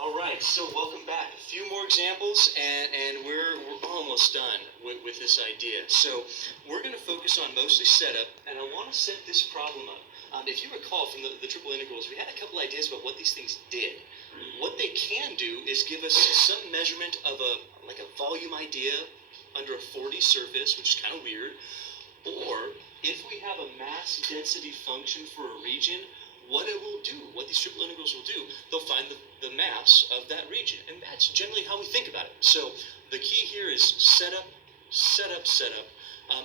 All right, so welcome back. A few more examples, and we're almost done with this idea. So we're going to focus on mostly setup, and I want to set this problem up. If you recall from the triple integrals, we had a couple ideas about what these things did. What they can do is give us some measurement of a volume idea under a 4D surface, which is kind of weird. Or if we have a mass density function for a region, what it will do, what these triple integrals will do, they'll find the mass of that region. And that's generally how we think about it. So the key here is setup, setup, setup.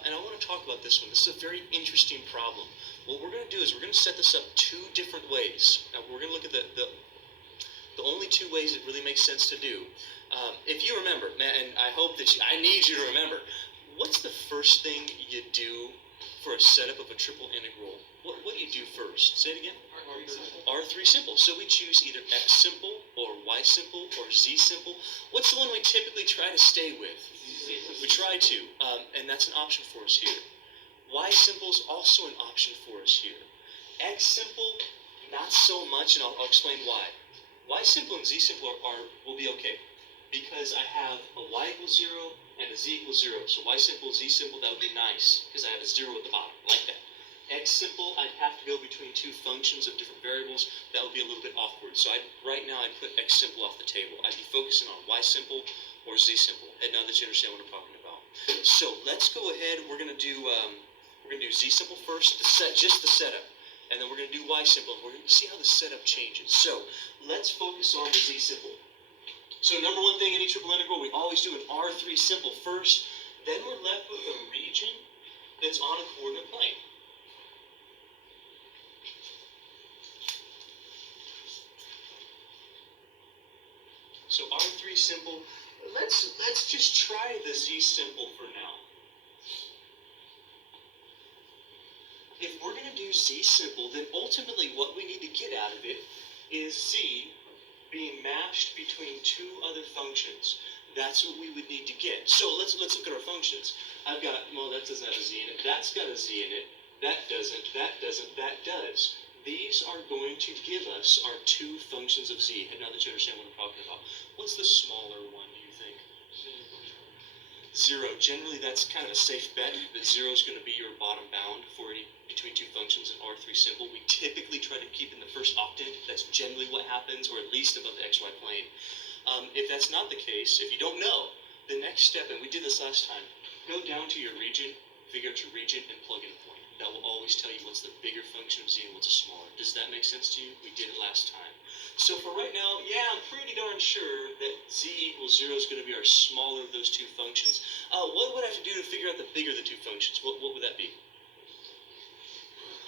And I want to talk about this one. This is a very interesting problem. What we're going to do is we're going to set this up two different ways. Now we're going to look at the only two ways it really makes sense to do. If you remember, and I hope that I need you to remember, what's the first thing you do for a setup of a triple integral? What do you do first? Say it again. R3 simple. R3 simple. So we choose either X simple or Y simple or Z simple. What's the one we typically try to stay with? We try to, and that's an option for us here. Y simple is also an option for us here. X simple, not so much, and I'll explain why. Y simple and Z simple will be okay, because I have a Y equals 0 and a Z equals 0. So Y simple, Z simple, that would be nice, because I have a 0 at the bottom, like that. X simple, I'd have to go between two functions of different variables. That would be a little bit awkward. So right now I'd put X simple off the table. I'd be focusing on Y simple or Z simple. And now that you understand what I'm talking about. So let's go ahead. We're gonna do Z simple first, just the setup. And then we're gonna do Y simple, and we're gonna see how the setup changes. So let's focus on the Z simple. So number one thing, any triple integral, we always do an R3 simple first. Then we're left with a region that's on a coordinate plane. So R3 simple, let's just try the Z simple for now. If we're going to do Z simple, then ultimately what we need to get out of it is Z being matched between two other functions. That's what we would need to get. So let's look at our functions. I've got, well, that doesn't have a Z in it. That's got a Z in it. That doesn't, that doesn't, that does. These are going to give us our two functions of Z. And now that you understand what I'm talking about, what's the smaller one, do you think? 0. Generally, that's kind of a safe bet that 0 is going to be your bottom bound for between two functions in R3 simple. We typically try to keep in the first octant. That's generally what happens, or at least above the XY plane. If that's not the case, if you don't know, the next step, and we did this last time, go down to your region, figure out your region, and plug in a point. That will always tell you what's the bigger function of Z and what's a smaller. Does that make sense to you? We did it last time. So for right now, yeah, I'm pretty darn sure that Z equals 0 is going to be our smaller of those two functions. What would I have to do to figure out the bigger of the two functions? What would that be?